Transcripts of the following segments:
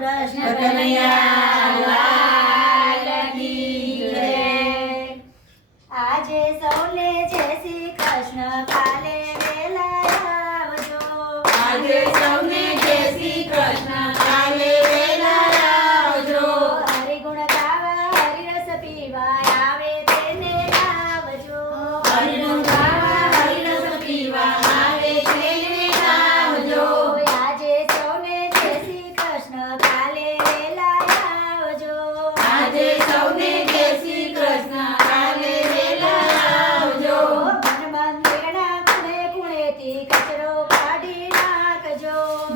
કૃષ્ણ કનૈયા આજે સૌને જય શ્રી કૃષ્ણ કાલે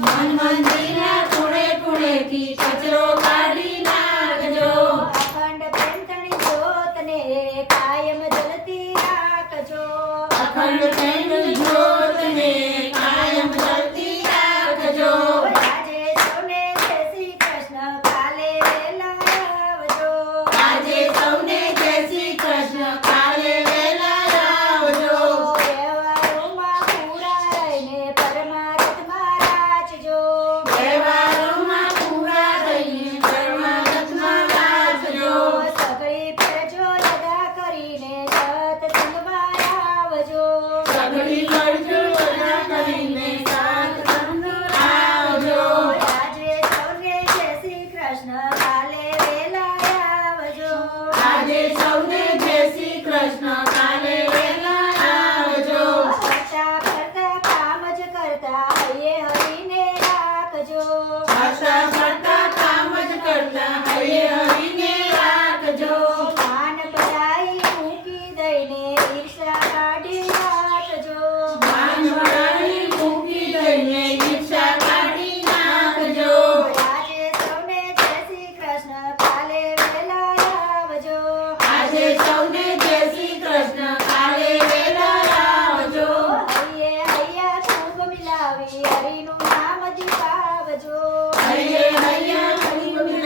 હનુમાન મંદિરના ખૂણે કચરો કાઢી નાખજો. અખંડ કાયમ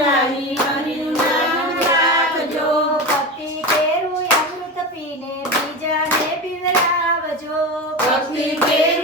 બનાવી હરિનું નામ રાખજો પીને બીજાને પીવરાવજો ભક્તિ કેરું